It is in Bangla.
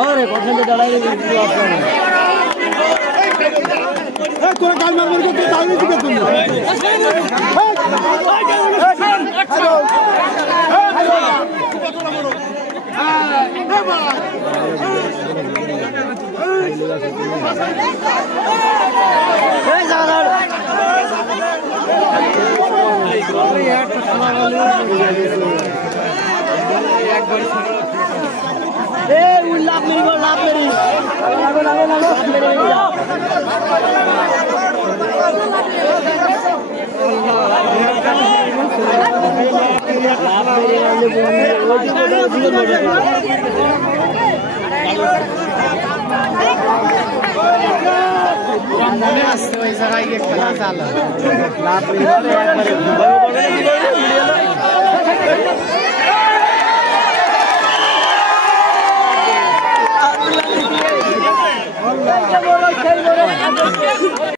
अरे कौन से डराई তোরা কাল মারবো তো তাই দিকে তুমি এই জানার একবার ए लाभ मेरी लागो